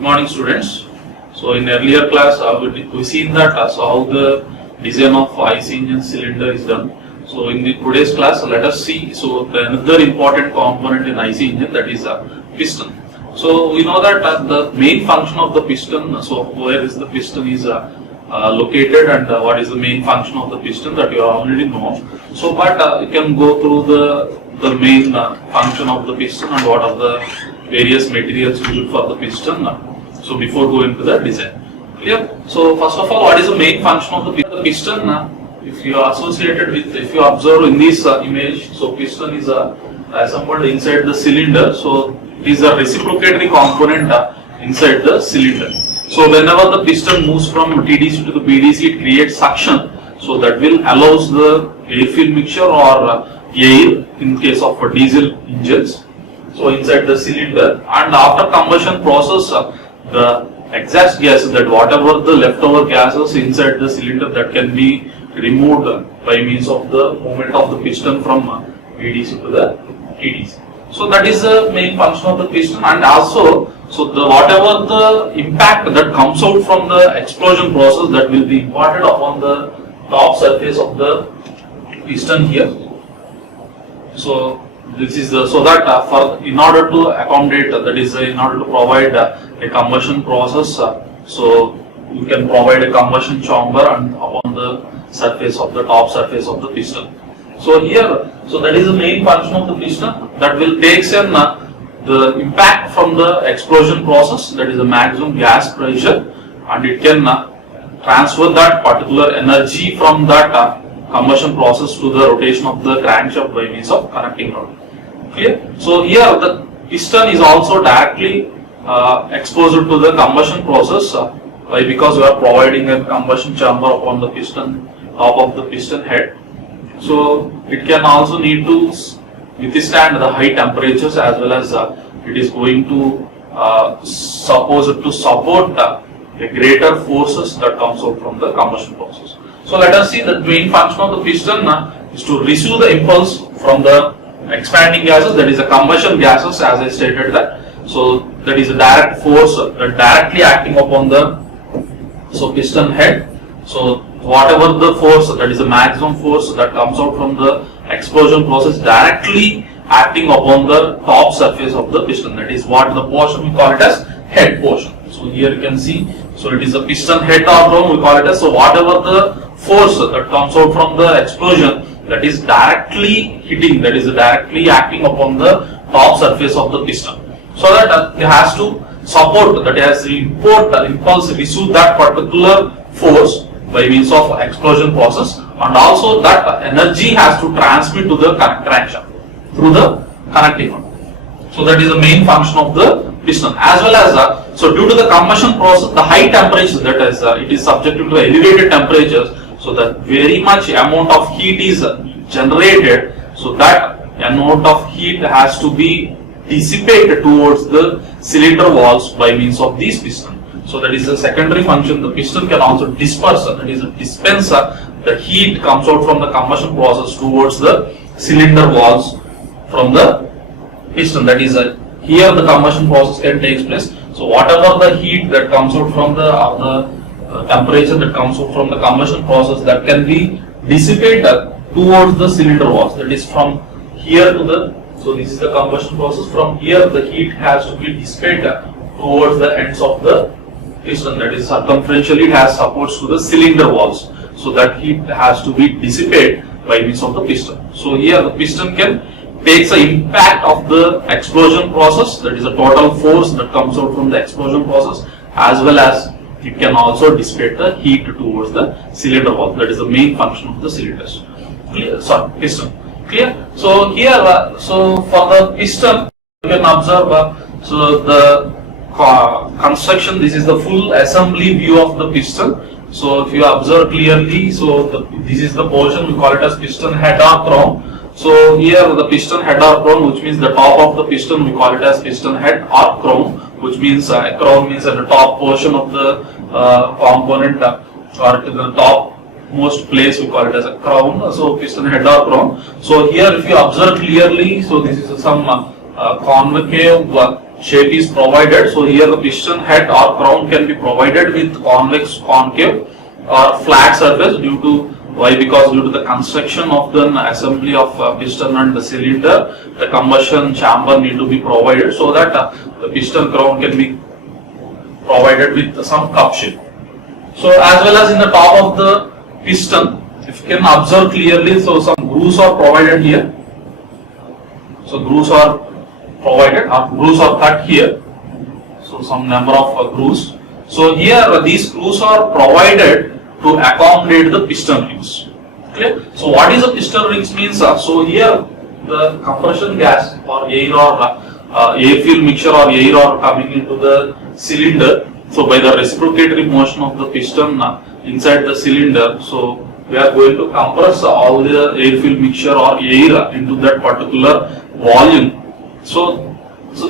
Good morning, students. So in earlier class we seen that how the design of IC engine cylinder is done. So in the today's class let us see another important component in IC engine, that is a piston. So we know that the main function of the piston, so where is the piston is located and what is the main function of the piston, that you already know. So but you can go through the main function of the piston and what are the various materials used for the piston. So before going to the design, clear? So first of all, what is the main function of the piston? If you are associated with, if you observe in this image, so piston is assembled inside the cylinder. So it is a reciprocatory component inside the cylinder. So whenever the piston moves from TDC to the BDC, it creates suction. So that will allows the air-fuel mixture or air in case of diesel engines. So inside the cylinder, and after combustion process, the exhaust gases, that whatever the leftover gases inside the cylinder, that can be removed by means of the movement of the piston from BDC to the TDC. So that is the main function of the piston, and also so the whatever the impact that comes out from the explosion process, that will be imparted upon the top surface of the piston here. So this is so that in order to accommodate, that is in order to provide a combustion process, so you can provide a combustion chamber and upon the surface of the top surface of the piston. So here, so that is the main function of the piston, that will takes in the impact from the explosion process, that is the maximum gas pressure, and it can transfer that particular energy from that combustion process to the rotation of the crankshaft by means of connecting rod. Clear? So here the piston is also directly exposed to the combustion process because we are providing a combustion chamber upon the piston top of the piston head. So it can also need to withstand the high temperatures, as well as it is going to support the greater forces that comes out from the combustion process. So let us see the main function of the piston is to receive the impulse from the expanding gases, that is a combustion gases, as I stated that. So that is a direct force directly acting upon the piston head. So whatever the force, that is a maximum force that comes out from the explosion process, directly acting upon the top surface of the piston, that is what the portion we call it as head portion. So here you can see, so it is a piston head or crown, we call it as, so whatever the force that comes out from the explosion, that is directly hitting, that is directly acting upon the top surface of the piston. So that it has to support, that has to impulse, receive that particular force by means of explosion process, and also that energy has to transmit to the crankshaft through the connecting rod. So that is the main function of the piston, as well as so due to the combustion process, the high temperatures, that is it is subjected to elevated temperatures, so that very much amount of heat is generated, so that amount of heat has to be dissipated towards the cylinder walls by means of these pistons. So that is the secondary function. The piston can also disperse, that is a dispenser, the heat comes out from the combustion process towards the cylinder walls from the piston, that is here the combustion process can take place. So whatever the heat that comes out from the temperature that comes out from the combustion process, that can be dissipated towards the cylinder walls, that is from here to the, so this is the combustion process, from here the heat has to be dissipated towards the ends of the piston, that is circumferentially it has supports to the cylinder walls, so that heat has to be dissipated by means of the piston. So here the piston can takes the impact of the explosion process, that is a total force that comes out from the explosion process, as well as it can also dissipate the heat towards the cylinder wall. That is the main function of the cylinders. Clear? Sorry, piston. Clear? So here, so for the piston, you can observe so the construction. This is the full assembly view of the piston. So if you observe clearly, so this is the portion we call it as piston head or crown. So here the piston head or crown, which means the top of the piston, we call it as piston head or crown, which means crown means at the top portion of the component or to the top most place we call it as a crown. So piston head or crown. So here if you observe clearly, so this is some concave shape is provided. So here the piston head or crown can be provided with convex, concave or flat surface due to why? Because due to the construction of the assembly of piston and the cylinder, the combustion chamber need to be provided so that the piston crown can be provided with some cup shape. So as well as in the top of the piston, if you can observe clearly, so some grooves are provided here. So grooves are provided, or grooves are cut here. So some number of grooves. So here these grooves are provided to accommodate the piston rings. Okay. So what is a piston rings means? So here the compression gas or air or air fuel mixture or air are coming into the cylinder. So by the reciprocatory motion of the piston inside the cylinder, so we are going to compress all the air fuel mixture or air into that particular volume. So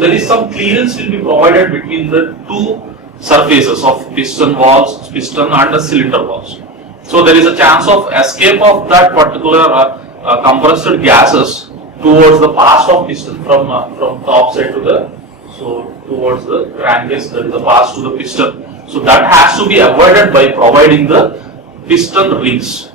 there is some clearance will be provided between the two surfaces of piston valves, piston and the cylinder valves. So there is a chance of escape of that particular compressed gases towards the pass of piston from top side to the towards the crankcase, that is the pass to the piston. So that has to be avoided by providing the piston rings.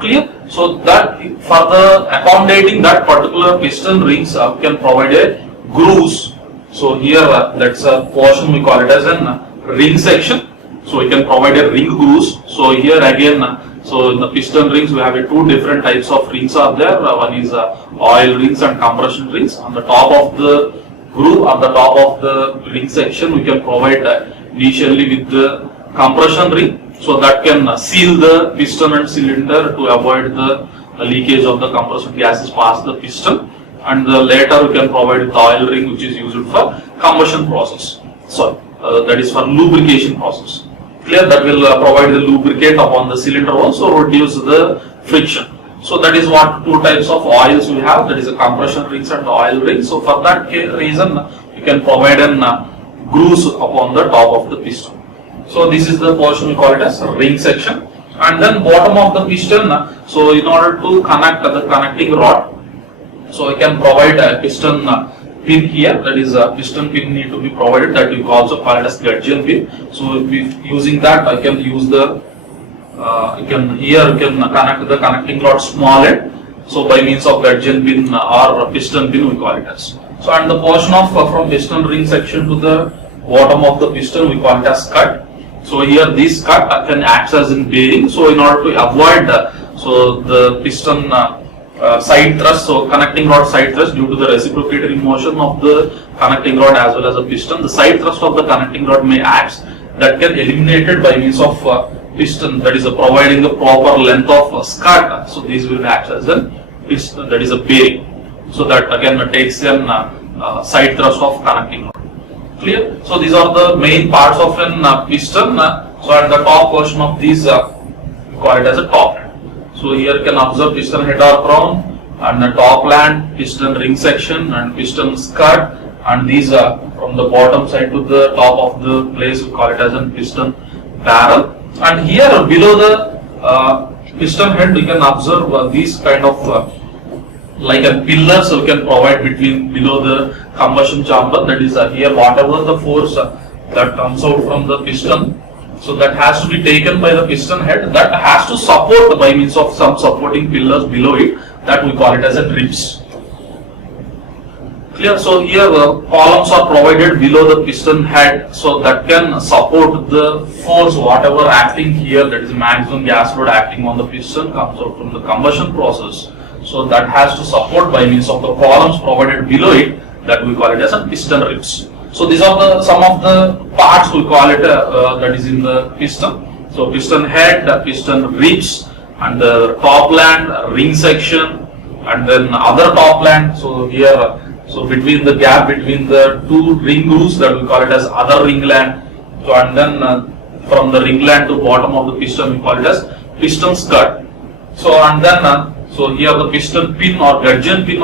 Clear? So that for the accommodating that particular piston rings, we can provide a grooves. So here that's a portion we call it as an ring section. So we can provide a ring grooves. So here again, so in the piston rings we have two different types of rings are there. One is oil rings and compression rings. On the top of the groove, on the top of the ring section, we can provide initially with the compression ring, so that can seal the piston and cylinder to avoid the leakage of the compression gases past the piston. And later we can provide with the oil ring, which is used for combustion process. So that is for lubrication process. Clear? That will provide the lubricant upon the cylinder, also reduce the friction. So that is what two types of oils we have, that is a compression rings and oil rings. So for that reason, you can provide an grooves upon the top of the piston. So this is the portion we call it as ring section. And then bottom of the piston, so in order to connect the connecting rod, so we can provide a piston pin here, that is a piston pin need to be provided, that we also call it as gudgeon pin. So using that I can use the you can connect the connecting rod small end. So by means of gudgeon pin or piston pin we call it as. So and the portion of from piston ring section to the bottom of the piston we call it as cut. So here this cut can act as in bearing. So in order to avoid the piston side thrust, so connecting rod side thrust due to the reciprocatory motion of the connecting rod as well as the piston, the side thrust of the connecting rod may act, that can eliminated by means of piston, that is providing the proper length of skirt. So this will act as a piston, that is a bearing. So that again takes an side thrust of connecting rod. Clear? So these are the main parts of an piston. So at the top portion of these we call it as a top land. So here you can observe piston head or crown and the top land, piston ring section and piston skirt, and these are from the bottom side to the top of the place we call it as a piston barrel. And here below the piston head we can observe these kind of like a pillar, so we can provide between below the combustion chamber, that is here whatever the force that comes out from the piston, so that has to be taken by the piston head, that has to support by means of some supporting pillars below it, that we call it as a ribs. Clear? So here columns are provided below the piston head, so that can support the force whatever acting here, that is maximum gas load acting on the piston comes out from the combustion process. So that has to support by means of the columns provided below it, that we call it as a piston ribs. So these are the some of the parts we call it that is in the piston. So piston head, piston ribs, and the top land, ring section, and then other top land. So here, so between the gap between the two ring grooves, that we call it as other ring land. So and then from the ring land to bottom of the piston we call it as piston skirt. So and then so here the piston pin or gudgeon pin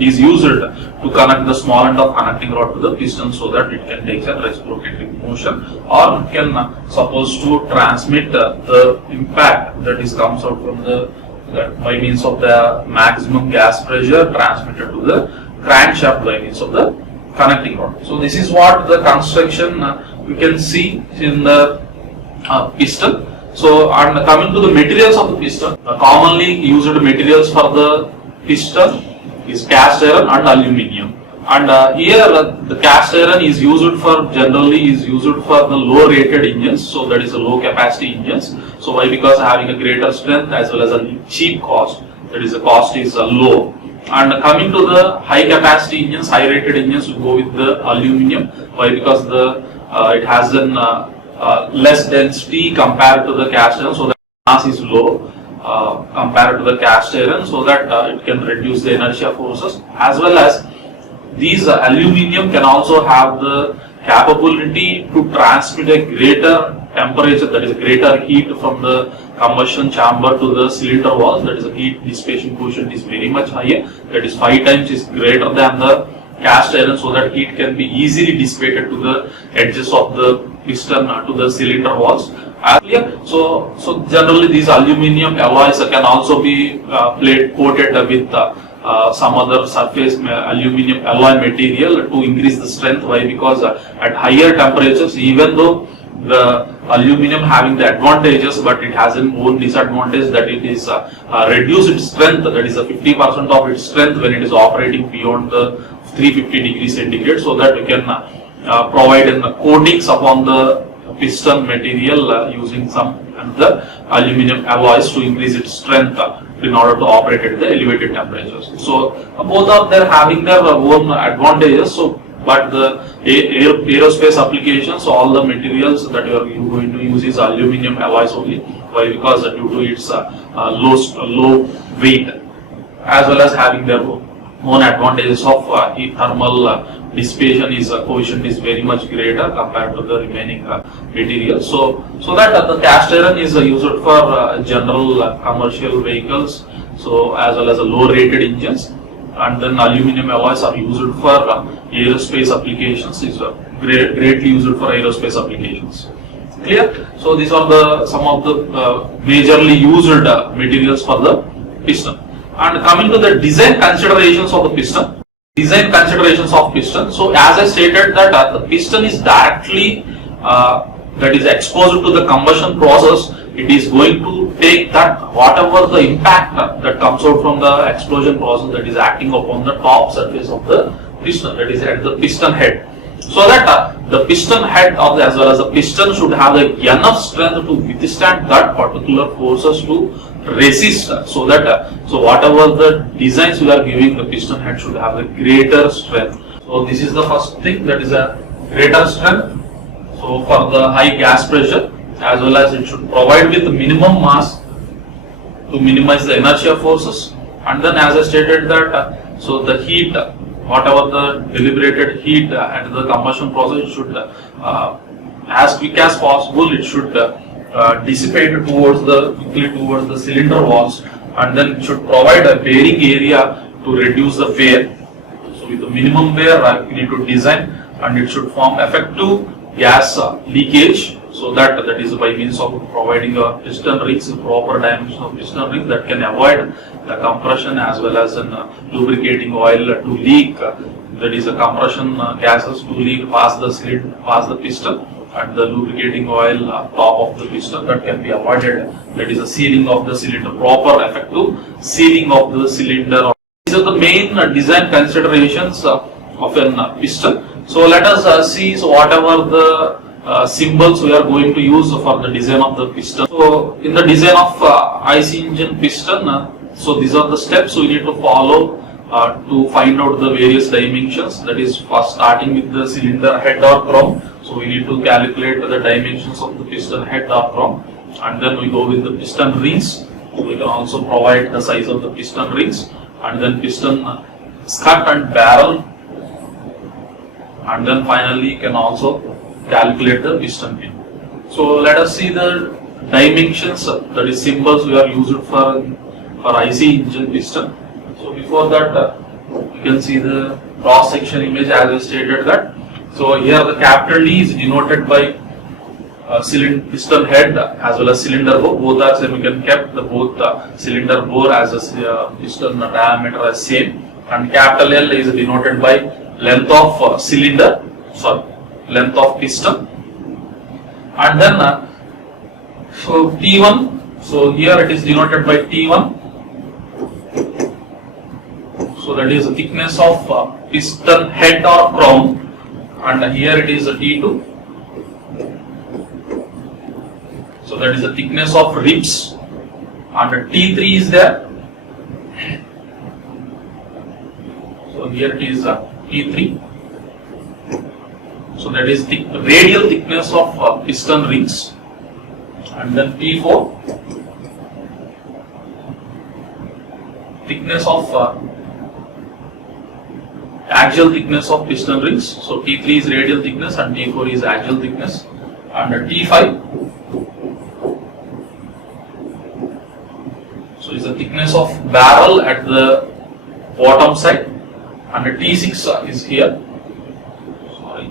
is used to connect the small end of connecting rod to the piston, so that it can take a reciprocatory motion, or it can supposed to transmit the impact that is comes out from the by means of the maximum gas pressure transmitted to the crankshaft by means of the connecting rod. So this is what the construction you can see in the piston. So, and coming to the materials of the piston, the commonly used materials for the piston is cast iron and aluminium. And here the cast iron is used for the low rated engines, so that is the low capacity engines. So why? Because having a greater strength as well as a cheap cost, that is the cost is low. And coming to the high capacity engines, high rated engines, we go with the aluminium. Why? Because it has an less density compared to the cast iron, so that mass is low compared to the cast iron, so that it can reduce the inertia forces, as well as these aluminium can also have the capability to transmit a greater temperature, that is greater heat from the combustion chamber to the cylinder walls, that is the heat dissipation quotient is very much higher, that is 5 times is greater than the cast iron, so that heat can be easily dissipated to the edges of the piston to the cylinder walls. So generally these aluminium alloys can also be coated with some other surface aluminium alloy material to increase the strength. Why? Because at higher temperatures, even though the aluminium having the advantages, but it has an own disadvantage, that it is reduced its strength, that is 50% of its strength when it is operating beyond the 350 degrees centigrade, so that we can provide coatings upon the piston material using some other aluminium alloys to increase its strength in order to operate at the elevated temperatures. So both of them having their own advantages. So, but the aerospace applications, all the materials that you are going to use is aluminium alloys only. Why? Because due to its low weight, as well as having their own advantages of heat thermal dissipation coefficient is very much greater compared to the remaining materials. So that the cast iron is used for general commercial vehicles, so as well as low rated engines, and then aluminium alloys are used for aerospace applications, is greatly used for aerospace applications. Clear? So these are some of the majorly used materials for the piston. And coming to the design considerations of the piston. So as I stated that the piston is directly that is exposed to the combustion process, it is going to take that whatever the impact that comes out from the explosion process, that is acting upon the top surface of the piston, that is at the piston head. So that the piston head as well as the piston should have enough strength to withstand that particular forces to resist, so that so whatever the designs we are giving, the piston head should have a greater strength. So this is the first thing, that is a greater strength. So for the high gas pressure, as well as it should provide with minimum mass to minimize the inertia forces. And then as I stated that so the heat, whatever the deliberated heat at the combustion process, should as quick as possible it should dissipate quickly towards the cylinder walls, and then it should provide a bearing area to reduce the wear. So with the minimum wear we need to design, and it should form effective gas leakage, so that is by means of providing a piston rings, proper dimension of piston rings that can avoid the compression as well as lubricating oil to leak, that is a compression gases to leak past the piston, and the lubricating oil top of the piston that can be avoided, that is a sealing of the cylinder, proper effective sealing of the cylinder. These are the main design considerations of a piston. So let us see whatever the symbols we are going to use for the design of the piston. So in the design of IC engine piston, so these are the steps we need to follow to find out the various dimensions. That is, first starting with the cylinder head or crown. So we need to calculate the dimensions of the piston head or crown, and then we go with the piston rings. So we can also provide the size of the piston rings, and then piston skirt and barrel, and then finally can also calculate the piston pin. So let us see the dimensions, that is symbols we are used for IC engine piston. So before that you can see the cross section image as I stated that. So here the capital D is denoted by piston head as well as cylinder bore. Both are same. We can kept both cylinder bore as a piston diameter as same, and capital L is denoted by length of length of piston, and then so T1, so here it is denoted by T1, so that is the thickness of piston head or crown, and here it is a T2, so that is the thickness of ribs, and T3 is there, so here it is T3, so that is the radial thickness of piston rings, and then T4, thickness of axial thickness of piston rings, so T3 is radial thickness and T4 is axial thickness, and T5, so is the thickness of barrel at the bottom side, and T6 is here, sorry,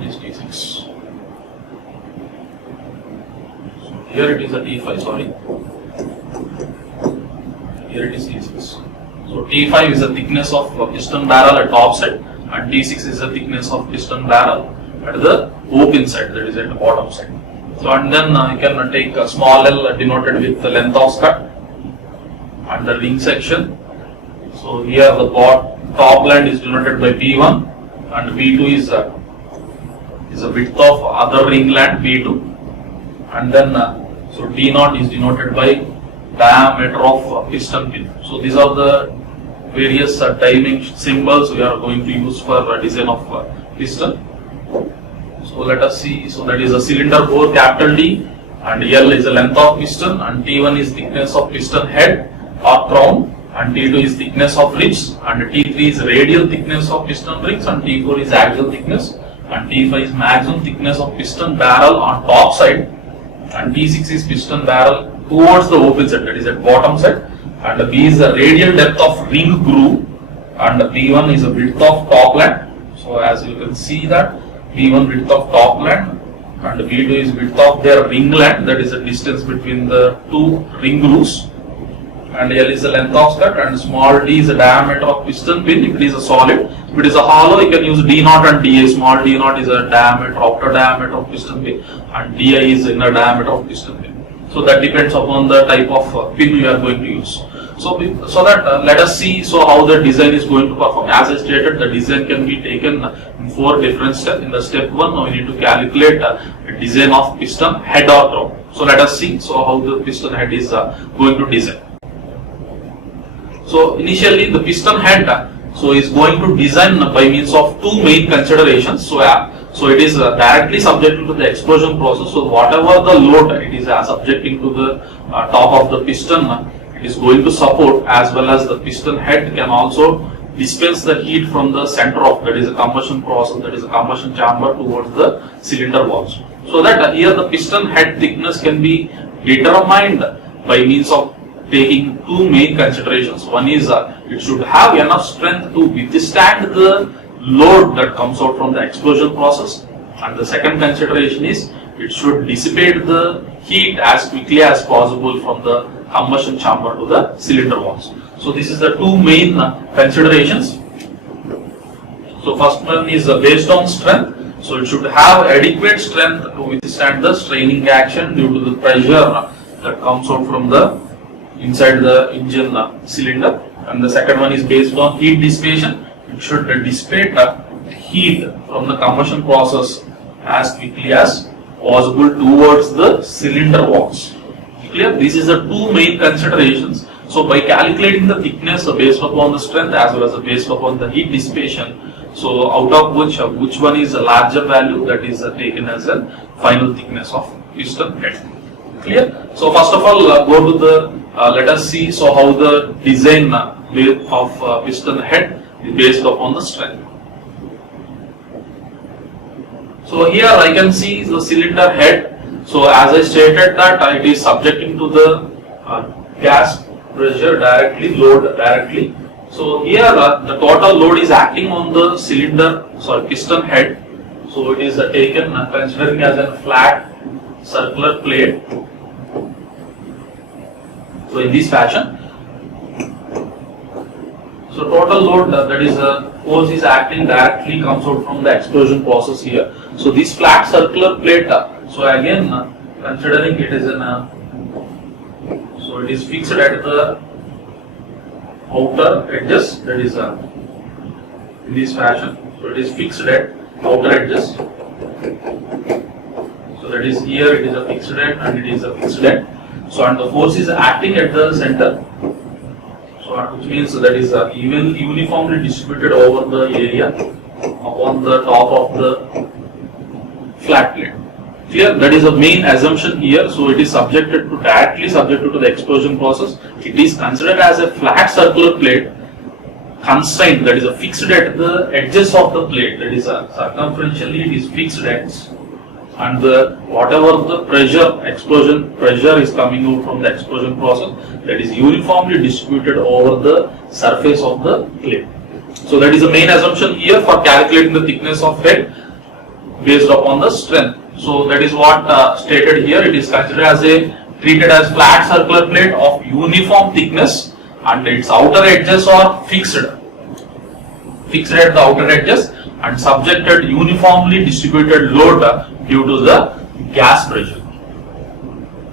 this T6, so here it is a T5, sorry, here it is T6. So T5 is the thickness of piston barrel at top side, and T6 is the thickness of piston barrel at the open side, that is at the bottom side. So and then you can take a small l denoted with the length of skirt and the ring section. So here the top line is denoted by B1 and B2 is a width of other ring land B2, and then so D0 is denoted by diameter of piston pin. So these are the various timing symbols we are going to use for design of piston. So let us see. So that is a cylinder bore capital D, and L is the length of piston, and T1 is thickness of piston head or crown, and T2 is thickness of ribs, and T3 is radial thickness of piston rings, and T4 is axial thickness, and T5 is maximum thickness of piston barrel on top side, and T6 is piston barrel towards the open side, that is at bottom side, and B is the radial depth of ring groove, and B1 is the width of top land. So as you can see that B1 width of top land, and B2 is width of their ring land, that is the distance between the two ring grooves, and L is the length of skirt, and small d is the diameter of piston pin if it is a solid. If it is a hollow, you can use D0 and DA. Small D0 is a diameter, outer diameter of piston pin, and DI is inner diameter of piston pin. So that depends upon the type of pin you are going to use. So that let us see how the design is going to perform. As I stated, the design can be taken in 4 different steps. In the step 1, we need to calculate the design of piston head or crown. So let us see how the piston head is going to design. So initially the piston head is going to design by means of 2 main considerations. So it is directly subjected to the explosion process. So whatever the load it is subjecting to the top of the piston, it is going to support, as well as the piston head can also dispense the heat from the center of, that is a combustion process, that is a combustion chamber, towards the cylinder walls. So that here the piston head thickness can be determined by means of taking 2 main considerations. One is it should have enough strength to withstand the load that comes out from the explosion process, and the second consideration is it should dissipate the heat as quickly as possible from the combustion chamber to the cylinder walls. So this is the 2 main considerations. So first one is based on strength. So it should have adequate strength to withstand the straining action due to the pressure that comes out from the inside the engine cylinder. And the second one is based on heat dissipation. It should dissipate heat from the combustion process as quickly as possible towards the cylinder walls. Clear? This is the 2 main considerations. So by calculating the thickness based upon the strength as well as based upon the heat dissipation, so out of which one is a larger value, that is taken as a final thickness of piston head. Clear? So first of all, go to the let us see how the design of piston head is based upon the strength. So here I can see the cylinder head. So as I stated that it is subjecting to the gas pressure directly, load directly. So here the total load is acting on the piston head. So it is taken considering as a flat circular plate. So in this fashion. So total load that is force is acting directly comes out from the explosion process here. So this flat circular plate, so again considering it is so it is fixed at the outer edges, that is in this fashion. So it is fixed at outer edges. So that is here it is a fixed end and it is a fixed end. So and the force is acting at the center. So which means that is uniformly distributed over the area upon the top of the flat plate. Clear? That is the main assumption here. So it is directly subjected to the explosion process. It is considered as a flat circular plate, constrained, that is fixed at the edges of the plate. That is circumferentially it is fixed edge, and whatever the pressure, explosion pressure is coming out from the explosion process, that is uniformly distributed over the surface of the plate. So that is the main assumption here for calculating the thickness of head based upon the strength. So that is what stated here. It is considered as treated as flat circular plate of uniform thickness, and its outer edges are fixed at the outer edges and subjected uniformly distributed load due to the gas pressure.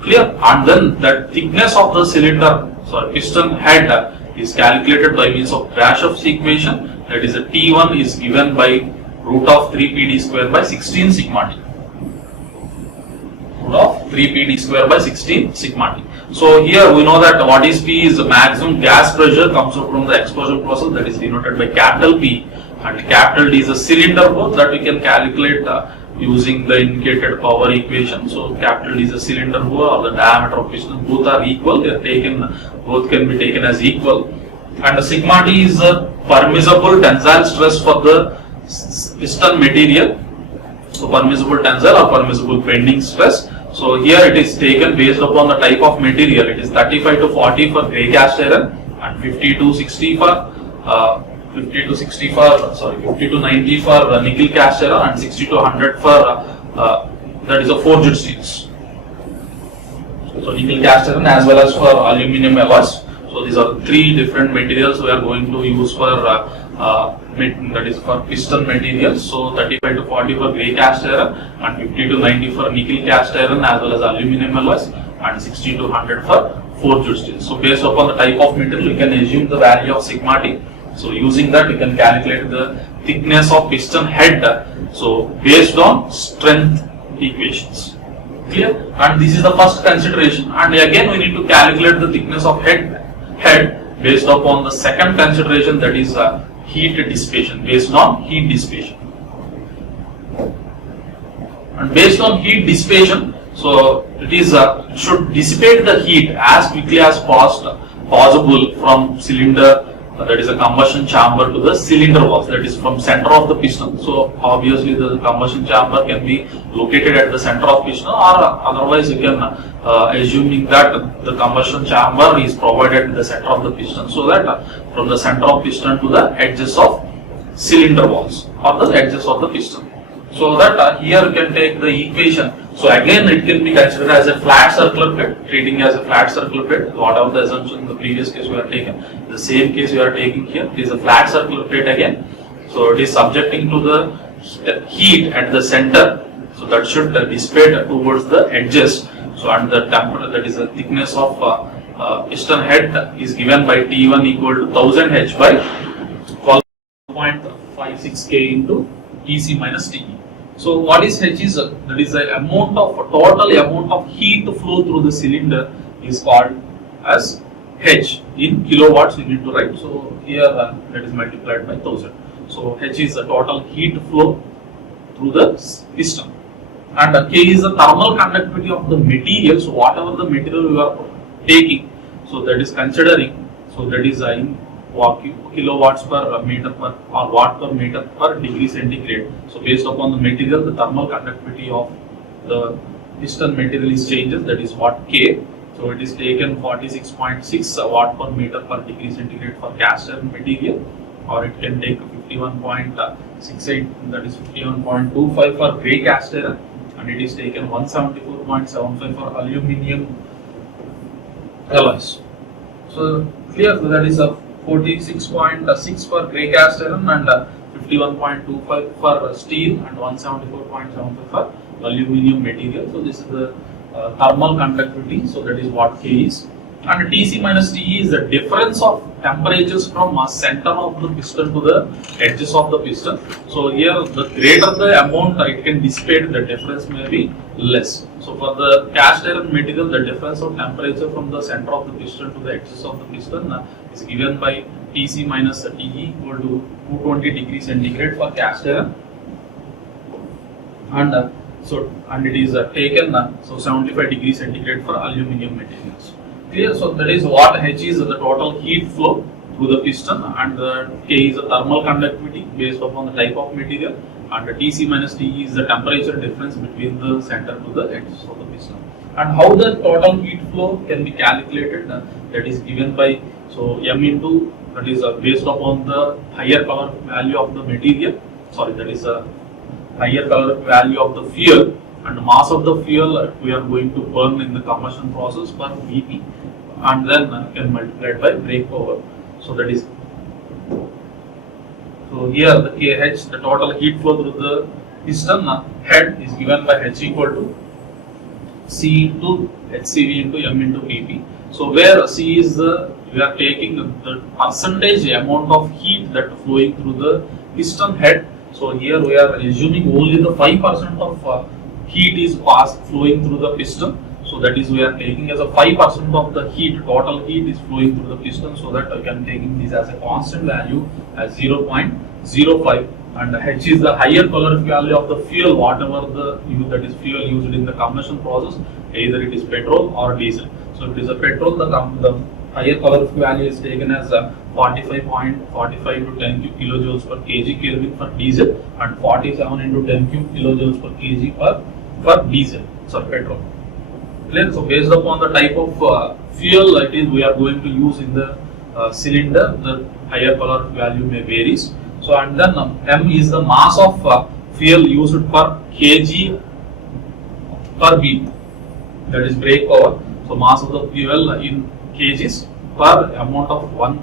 Clear? And then the thickness of the cylinder, piston head is calculated by means of Grashoff's equation. That is T1 is given by root of 3pd square by 16 sigma t. Root of 3pd square by 16 sigma t. So here we know that what is P is the maximum gas pressure comes out from the explosion process, that is denoted by capital P, and capital D is a cylinder bore that we can calculate using the indicated power equation. So capital D is a cylinder bore or the diameter of piston, both are equal, both can be taken as equal, and the sigma T is the permissible tensile stress for the piston material. So permissible tensile or permissible bending stress. So here it is taken based upon the type of material. It is 35 to 40 for grey cast iron and 50 to 90 for nickel cast iron and 60 to 100 for that is a forged steels. So nickel cast iron as well as for aluminum alloys. So these are three different materials we are going to use for that is for piston materials. So 35 to 40 for grey cast iron and 50 to 90 for nickel cast iron as well as aluminum alloys and 60 to 100 for forged steel. So based upon the type of material, we can assume the value of sigma t. So using that, we can calculate the thickness of piston head. So based on strength equations. Clear? And this is the first consideration. And again, we need to calculate the thickness of head based upon the second consideration, that is heat dissipation, based on heat dissipation. And based on heat dissipation, so it is should dissipate the heat as quickly as possible from cylinder, that is a combustion chamber, to the cylinder walls, that is from center of the piston. So obviously the combustion chamber can be located at the center of piston, or otherwise you can assuming that the combustion chamber is provided in the center of the piston, so that from the center of piston to the edges of cylinder walls or the edges of the piston. So that here you can take the equation. So again it can be considered as a flat circular plate, treating as a flat circular plate. Whatever the assumption in the previous case we are taking, the same case we are taking here. It is a flat circular plate again. So it is subjecting to the heat at the center. So that should dissipate towards the edges. So and the temperature, that is the thickness of piston head, is given by T1 equal to 1000 H by 12.56 K into EC minus TE. So what is H is that is the total amount of heat flow through the cylinder is called as H. In kilowatts we need to write. So here that is multiplied by 1000. So H is the total heat flow through the piston. And K is the thermal conductivity of the material. So whatever the material you are taking, so that is considering, so that is in kilowatts per meter per or watt per meter per degree centigrade. So based upon the material, the thermal conductivity of the piston material is changes, that is what K. So it is taken 46.6 watt per meter per degree centigrade for cast iron material, or it can take 51.68, that is 51.25 for grey cast iron, and it is taken 174.75 for aluminium alloys. So clear, so that is a 46.6 for grey cast iron and 51.25 for steel and 174.75 for aluminium material. So this is the thermal conductivity. So that is what K is. And Tc minus Te is the difference of temperatures from center of the piston to the edges of the piston. So here the greater the amount it can dissipate, the difference may be less. So for the cast iron material, the difference of temperature from the center of the piston to the edges of the piston is given by Tc minus Te equal to 220 degrees centigrade for cast iron, and it is taken so 75 degrees centigrade for aluminium materials. Clear? So that is what H is the total heat flow through the piston, and the K is the thermal conductivity based upon the type of material, and the Tc minus Te is the temperature difference between the center to the edges of the piston. And how the total heat flow can be calculated, that is given by M into, that is based upon the higher calorific value of the material, that is a higher calorific value of the fuel, and the mass of the fuel we are going to burn in the combustion process per Vp, and then can multiply by brake power. So that is, so here the KH, the total heat flow through the piston head is given by H equal to C into HCV into M into Vp. So where C is we are taking the percentage amount of heat that flowing through the piston head. So here we are assuming only the 5% of heat is flowing through the piston. So that is we are taking as a 5% of the heat, total heat is flowing through the piston, so that I can taking this as a constant value as 0.05, and H is the higher calorific value of the fuel, whatever that is fuel used in the combustion process, either it is petrol or diesel. So if it is a petrol, the higher calorific value is taken as 45.45 into 10 cube kilojoules per kg Kelvin for diesel, and 47 into 10 cube kilojoules per kg for diesel, petrol. Clear? So based upon the type of fuel it is we are going to use in the cylinder, the higher calorific value may varies. So and then M is the mass of fuel used per kg per Vp, that is brake power. So mass of the fuel in kgs per amount of 1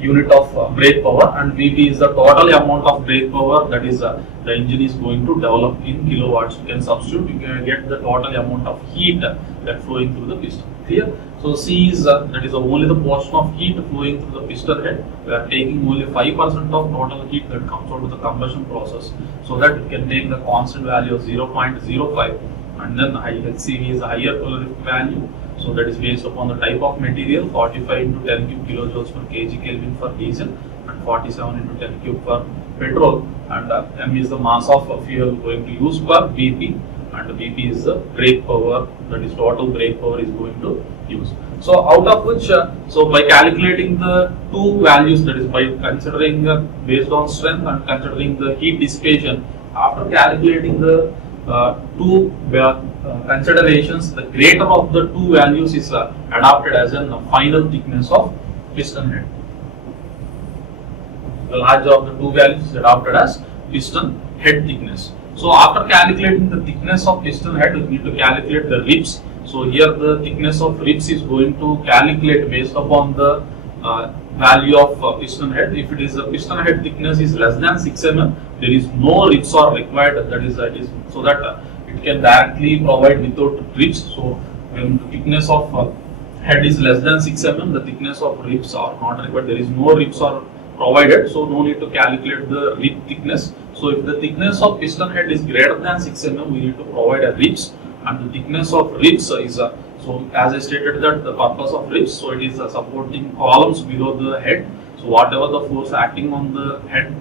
unit of brake power, and Vp is the total amount of brake power that is the engine is going to develop in kilowatts. You can substitute, you can get the total amount of heat that flowing through the piston. Clear? So C is that is only the portion of heat flowing through the piston head. We are taking only 5% of total heat that comes out of the combustion process, so that we can take the constant value of 0.05, and then HCV is a higher calorific value. So that is based upon the type of material, 45 into 10 cube kilojoules per kg Kelvin for diesel, and 47 into 10 cube for petrol, and M is the mass of fuel going to use per Vp, and Vp is the brake power, that is total brake power is going to use. So out of which, so by calculating the two values, that is by considering based on strength and considering the heat dissipation, after calculating the two considerations, the greater of the two values is adopted as a final thickness of piston head. The larger of the two values is adopted as piston head thickness. So after calculating the thickness of piston head, we need to calculate the ribs. So here the thickness of ribs is going to calculate based upon the value of piston head. If it is the piston head thickness is less than 6 mm, there is no ribs are required. That is so that it can directly provide without ribs. So when the thickness of head is less than 6 mm, the thickness of ribs are not required. There is no ribs are provided, so no need to calculate the rib thickness. So if the thickness of piston head is greater than 6 mm, we need to provide a ribs, and the thickness of ribs is so as I stated that the purpose of ribs, so it is supporting columns below the head. So whatever the force acting on the head,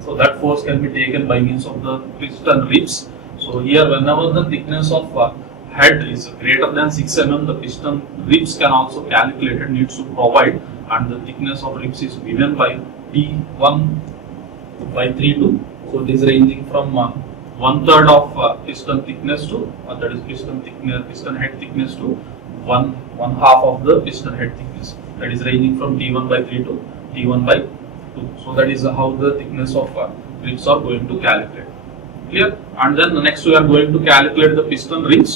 so that force can be taken by means of the piston ribs. So here whenever the thickness of head is greater than 6 mm, the piston ribs can also calculated, needs to provide, and the thickness of ribs is given by T1 by 32. So it is ranging from 1/3 of piston thickness to that is piston head thickness to one half of the piston head thickness. That is ranging from T1 by 3 to T1 by 2. So that is how the thickness of ribs are going to calculate. Clear? And then the next we are going to calculate the piston rings.